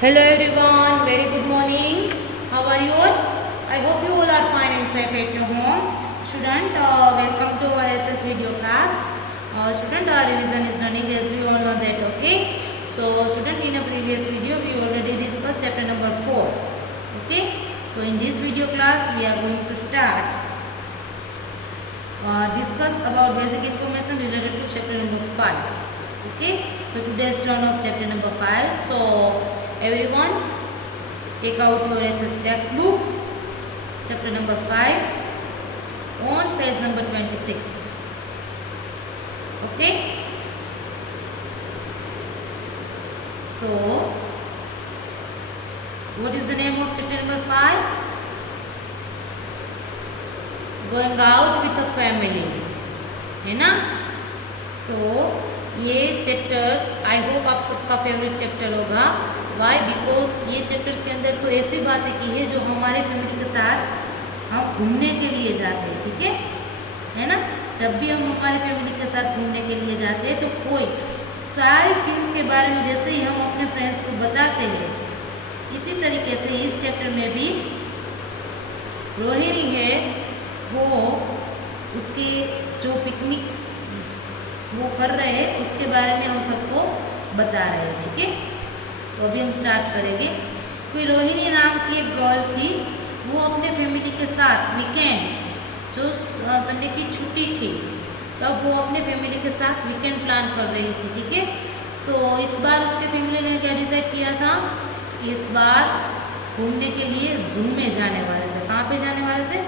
Hello everyone, very good morning. How are you all? I hope you all are fine and safe at your home. Student, welcome to our SS video class. Student, our revision is running as we all know that, okay? So, student, in a previous video, we already discussed chapter number 4. Okay? So, in this video class, we are going to start discuss about basic information related to chapter number 5. Okay? So, today's turn of chapter number 5. So, everyone, take out your SS textbook, chapter number 5, on page number 26. Okay? So, what is the name of chapter number 5? Going out with a family, है ना? So, ये chapter I hope आप सबका favourite chapter होगा. Y? Because ये chapter के अंदर तो ऐसी बातें की है जो हमारे फैमिली के साथ हम घूमने के लिए जाते हैं. ठीक है ना? जब भी हम हमारे फैमिली के साथ घूमने के लिए जाते हैं तो कोई सारी थिंग्स के बारे में जैसे ही हम अपने फ्रेंड्स को बताते हैं, इसी तरीके से इस चैप्टर में भी रोहिणी है, वो उसके जो पिकनिक वो कर रहे हैं उसके बारे में हम सबको बता रहे हैं. ठीक है? तो अभी हम स्टार्ट करेंगे. कोई रोहिणी नाम की एक गर्ल थी, वो अपने फैमिली के साथ वीकेंड जो संडे की छुट्टी थी तब वो अपने फैमिली के साथ वीकेंड प्लान कर रही थी. ठीक है? सो इस बार उसके फैमिली ने क्या डिसाइड किया था कि इस बार घूमने के लिए जू में जाने वाले थे. कहाँ पे जाने वाले थे?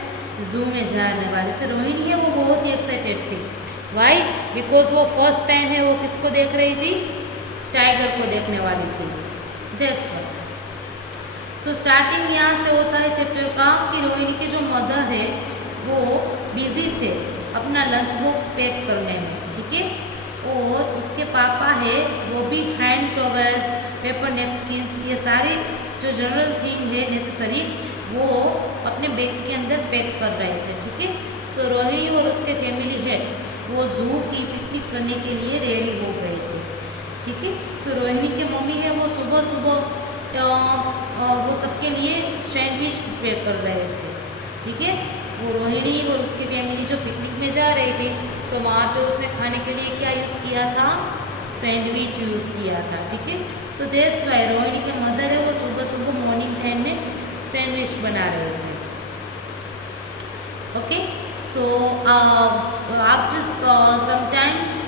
जू में जाने वाले थे. रोहिणी है वो बहुत ही एक्साइटेड थी. वाई? बिकॉज वो फर्स्ट टाइम है वो किसको देख रही थी? टाइगर को देखने वाली थी. That's why. तो स्टार्टिंग यहाँ से होता है चैप्टर का कि रोहिणी के जो मदर है वो बिजी थे अपना लंच बॉक्स पैक करने में. ठीक है? और उसके पापा है वो भी हैंड टॉवेल्स, पेपर नेपकिन्स, ये सारे जो जनरल थिंग है नेसेसरी वो अपने बैग के अंदर पैक कर रहे थे. ठीक है? सो रोहिणी और उसके फैमिली है वो जू की पिकनिक करने के लिए रेडी हो गए थे. ठीक है? सो रोहिणी के मम्मी है वो सुबह सुबह वो सबके लिए सैंडविच प्रिपेयर कर रहे थे. ठीक है? वो रोहिणी और उसकी फैमिली जो पिकनिक में जा रहे थे, सो वहाँ पे उसने खाने के लिए क्या यूज़ किया था? सैंडविच यूज़ किया था. ठीक है? सो दैट्स वाई रोहिणी के मदर है वो सुबह सुबह मॉर्निंग टाइम में सैंडविच बना रहे थे. ओके? सो आफ्टर समटाइम्स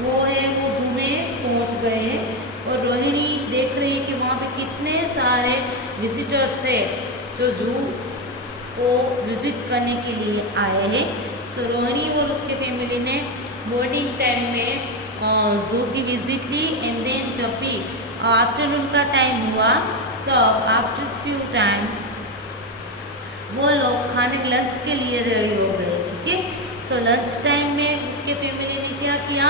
वो है वो जू में पहुँच गए हैं और रोहिणी देख रही है कि वहाँ पे कितने सारे विजिटर्स है जो जू को विजिट करने के लिए आए हैं. सो रोहिणी और उसके फैमिली ने मॉर्निंग टाइम में जू की विजिट ली एंड देन जब भी आफ्टरनून का टाइम हुआ तब आफ्टर फ्यू टाइम वो लोग खाने लंच के लिए रेडी हो गए. ठीक है? सो लंच टाइम में उसके फैमिली ने क्या किया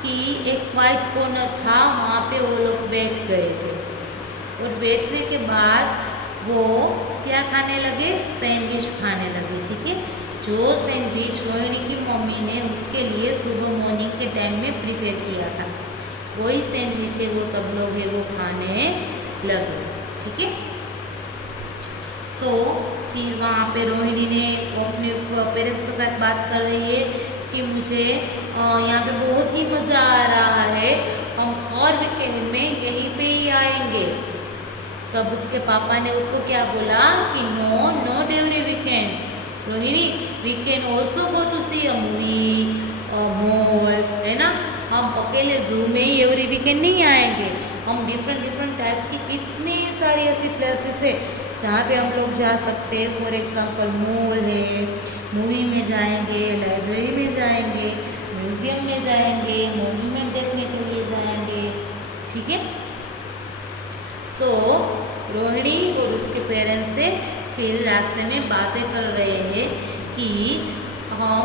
कि एक वाइट कॉर्नर था वहाँ पे वो लोग बैठ गए थे और बैठने के बाद वो क्या खाने लगे? सैंडविच खाने लगे. ठीक है? जो सैंडविच रोहिणी की मम्मी ने उसके लिए सुबह मॉर्निंग के टाइम में प्रिपेयर किया था वही सैंडविच है वो सब लोग है वो खाने लगे. ठीक है? सो फिर वहाँ पे रोहिणी ने अपने पेरेंट्स के साथ बात कर रही है कि मुझे यहाँ पे बहुत ही मज़ा आ रहा है, हम हर वीकेंड में यहीं पे ही आएंगे. तब उसके पापा ने उसको क्या बोला कि no not every weekend Rohini, we can also go to see a movie mall. है ना? हम अकेले जू में ही एवरी वीकेंड नहीं आएंगे, हम डिफरेंट टाइप्स की कितनी सारी ऐसी प्लेसेस है जहाँ पे हम लोग जा सकते हैं. फॉर एग्जांपल मॉल है, मूवी में जाएंगे, लाइब्रेरी में जाएंगे, म्यूजियम में जाएंगे, मॉन्यूमेंट देखने के लिए जाएंगे. ठीक है? सो रोहिणी और उसके पेरेंट्स से फिर रास्ते में बातें कर रहे हैं कि हम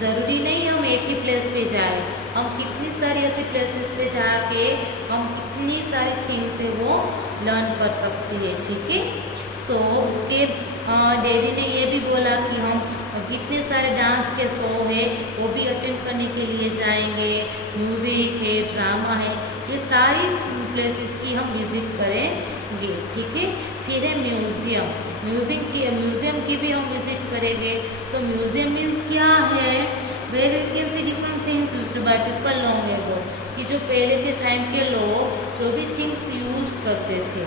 ज़रूरी नहीं हम एक ही प्लेस पे जाए, हम कितनी सारी ऐसी प्लेसेस पे जाके हम कितनी सारी थिंग्स है वो लर्न कर सकते हैं. ठीक है? सो उसके डैडी ने ये भी बोला कि हम कितने सारे डांस के शो है वो भी अटेंड करने के लिए जाएंगे, म्यूज़िक है, ड्रामा है, ये सारी प्लेसेस की हम विजिट करेंगे, ठीक है। फिर है म्यूज़ियम, म्यूज़ियम की भी हम विजिट करेंगे। तो म्यूज़ियम मीन्स क्या है, where we can see different things used by people long ago, कि जो पहले के टाइम के लोग जो भी थिंग्स यूज़ करते थे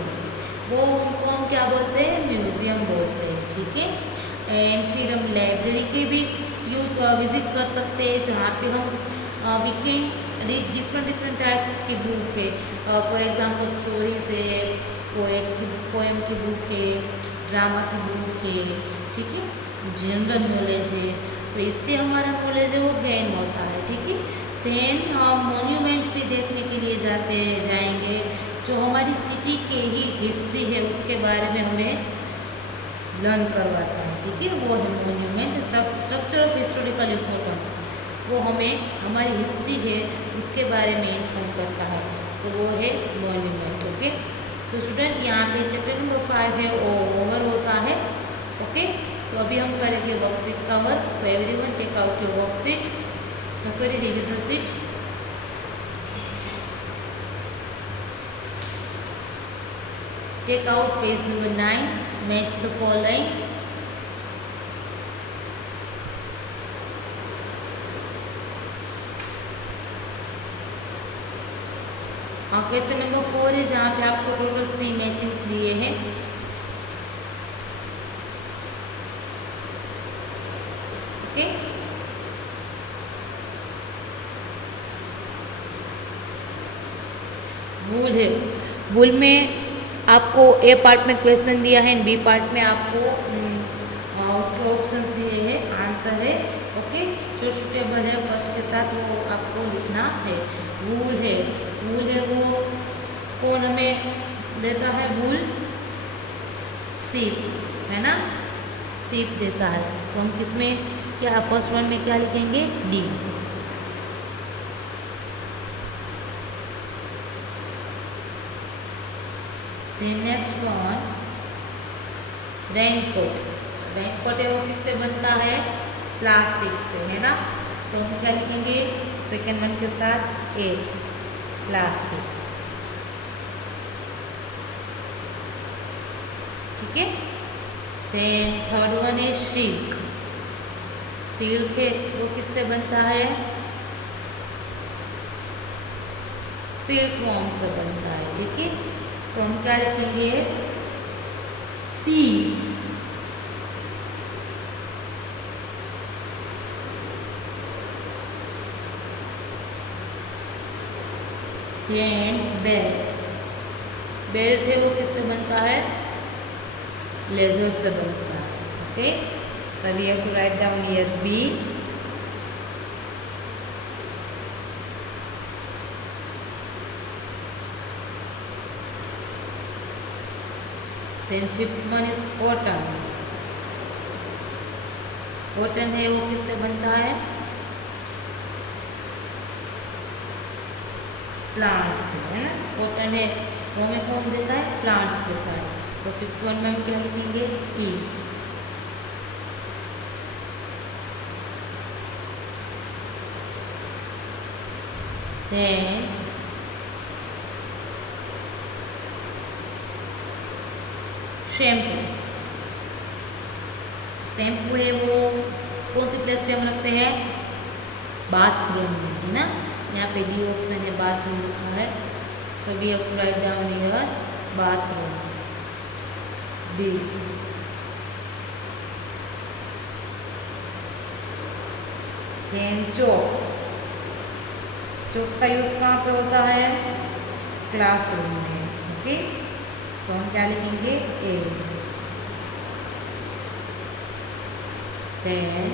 वो उनको हम क्या बोलते हैं, म्यूज़ियम बोलते हैं, ठीक है। एंड फिर हम लाइब्रेरी के भी विजिट कर सकते हैं, जहाँ पे हम we can read different types की बुक है। फॉर एग्जांपल स्टोरीज है, पोएम की बुक है, ड्रामा की बुक है, ठीक है। जनरल नॉलेज है, तो इससे हमारा नॉलेज है वो गेन होता है, ठीक है। देन हम मोन्यूमेंट भी देखने के लिए जाएंगे, जो हमारी सिटी के ही हिस्ट्री है उसके बारे में हमें लर्न करवाता है, ठीक है। वो है monument, structure of historical importance, वो हमें हमारी हिस्ट्री है उसके बारे में इन्फॉर्म करता है, सो वो है मोन्यूमेंट, ओके। तो स्टूडेंट यहाँ पे चैप्टर नंबर 5 है वो ओवर होता है, ओके। सो अभी हम करेंगे worksheet cover. So everyone take out your worksheet, sorry revision sheet. Take out page number 9, match the following. Question number 4 है, जहाँ पे आपको टोटल 3 मैचिंग्स दिए हैं, ओके। वूल है, वूल में आपको ए पार्ट में क्वेश्चन दिया है, बी पार्ट में आपको उसके ऑप्शंस दिए हैं, आंसर है, ओके। जो सुटेबल है फर्स्ट के साथ वो आपको लिखना है। वूल है, वूल है वो कौन हमें देता है, वूल सीप है ना, सीप देता है। सो हम किसमें क्या फर्स्ट वन में क्या लिखेंगे, D. Next one raincoat, raincoat है वो किससे बनता है, प्लास्टिक से, है ना। सो हम क्या लिखेंगे सेकेंड वन के साथ, ए प्लास्टिक, ठीक है। देन थर्ड वन है सिल्क, सिल्क है वो किससे बनता है, सिल्क वॉर्म से बनता है, ठीक है। तो हम क्या लिखेंगे, सी। बेल्ट, बेल्ट है वो किससे बनता है, लेदर से बनता है, okay. So we have to write down here B. Then fifth one is cotton, cotton है वो किससे बनता है, प्लांट से, है ना। कॉटन है वो हमें कौन देता है, प्लांट्स देता है। तो फिफ्थ वन में हम क्या लिखेंगे, ई। देन शैम्पू, शैम्पू है वो कौन सी प्लेस पे हम रखते हैं, बाथरूम में, है ना। यहाँ पे डी ऑप्शन है, बाथरूम लिखा है। So we have to write down here bathroom, D. Then चौक, चौक का यूज कहाँ पे होता है, क्लासरूम में, ओके। सो हम क्या लिखेंगे, ए। देन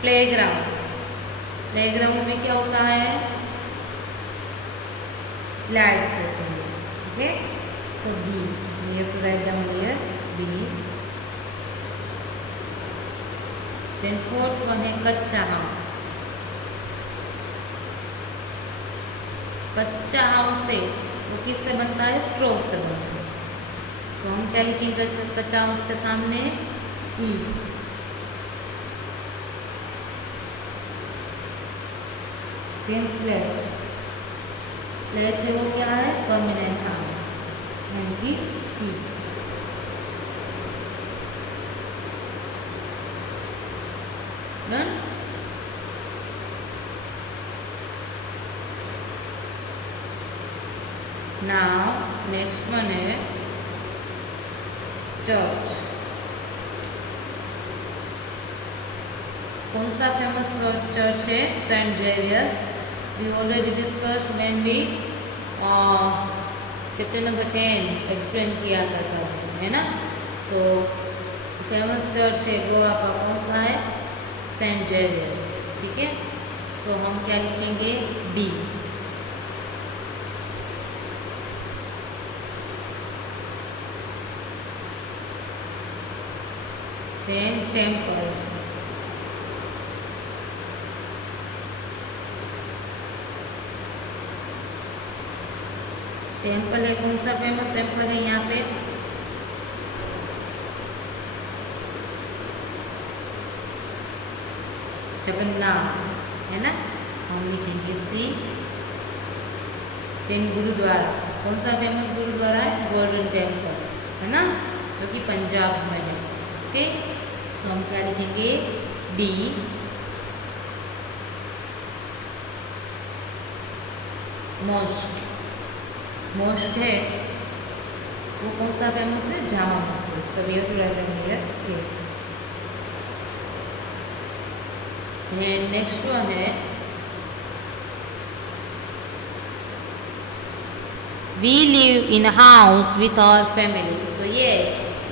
प्लेग्राउंड, प्लेग्राउंड में क्या होता है, स्लाइड्स होते हैं, ठीक है। So B, we have to write down here B. Then fourth one है कच्चा हाउस, कच्चा हाउस है वो किससे बनता है, स्ट्रॉ से बनता है। सो हम क्या लिखेंगे कच्चा हाउस के सामने, ई। देन फ्लैट, फ्लैट है वो क्या है, परमानेंट हाउस यानी कि C. Done. Now next one है चर्च। कौन सा फेमस चर्च है? Saint Xavier's. We already discussed when we chapter number 10 explain किया था तब, है ना। सो फेमस चर्च है गोवा का, कौन सा है? Saint Xavier's. ठीक है, सो हम क्या लिखेंगे? बी। Then temple. टेम्पल है, कौन सा फेमस टेम्पल है यहाँ पे? जगन्नाथ, है ना। हम लिखेंगे सी। देन गुरुद्वारा, कौन सा फेमस गुरुद्वारा है? गोल्डन टेम्पल, है ना, जो कि पंजाब में है। ओके, तो हम क्या लिखेंगे? डी। मॉस्क। मॉस्क है वो कौन सा फेमस है? Jama Masjid. So we have to write down here. Next one है we live in a house with our family. So yes,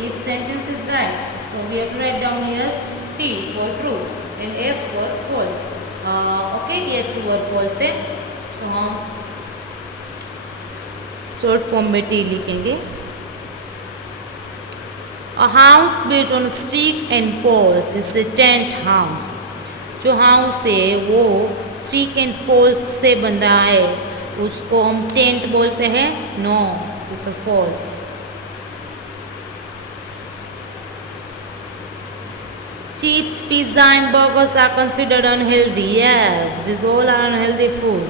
if sentence is right, so we have to write down here T for true and F for false. Okay, ये true और false है, so हम short form में T लिखेंगे। A house built on stick and poles is a tent house. जो house है वो stick and poles से बंधा है, उसको हम टेंट बोलते हैं? No, it's a false. Chips, pizza and burgers are considered unhealthy. Yes, this all are unhealthy food.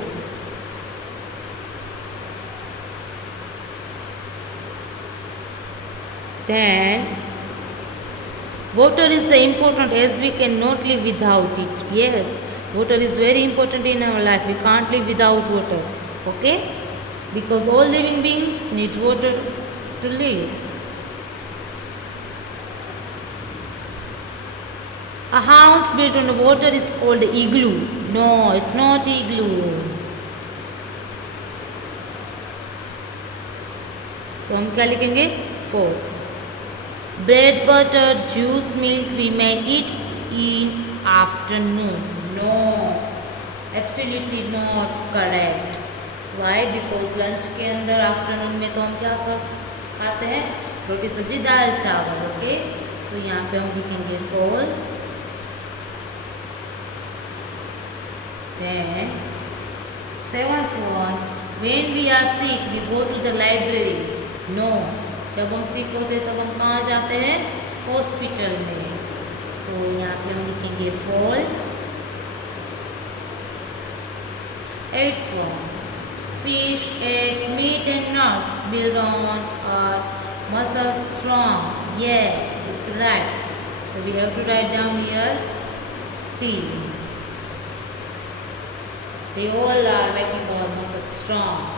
Then water is important as we cannot live without it. Yes, water is very important in our life. We can't live without water. Okay, because all living beings need water to live. A house built on water is called igloo. No, it's not igloo. So हम क्या लिखेंगे? False. Bread, butter, juice, milk we may eat in afternoon. No, absolutely not correct. Why? Because lunch के अंदर afternoon में तो हम क्या खाते हैं? रोटी सब्जी दाल चावल। ओके, सो यहाँ पे हम लिखेंगे false. Then 7th one, when we are sick we go to the library. No, जब हम सिक होते हैं तब हम कहाँ जाते हैं? हॉस्पिटल में। सो यहाँ पे हम लिखेंगे false. 8th one, fish, egg, meat and nuts build on our muscles strong. Yes, it's right. So we have to write down here T. They all are making our muscles strong.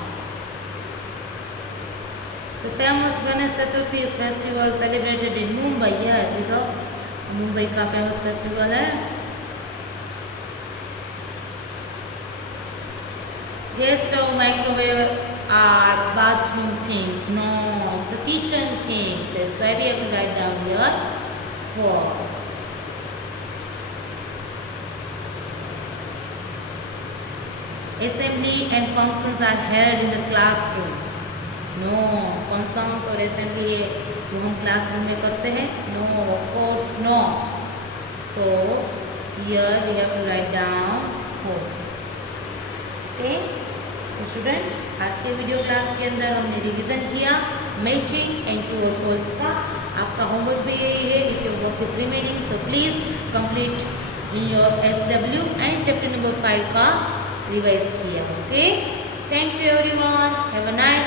The famous Ganesh Chaturthi festival celebrated in Mumbai. Yes, this is Mumbai का famous festival है। Gas stove, microwave are bathroom things. No, it's a kitchen thing. That's why we have to write down here false. Assembly and functions are held in the classroom. No, functions और assembly वो हम classroom में करते हैं? No, of course no. So here we have to write down false. Okay, तो student, आज के video class के अंदर हमने रिवीजन किया मैचिंग एंड ट्रू और फॉल्स का। आपका होमवर्क भी यही है। If your work is remaining so please complete in your SW and chapter number 5 का रिवाइज किया। Okay, thank you everyone, have a nice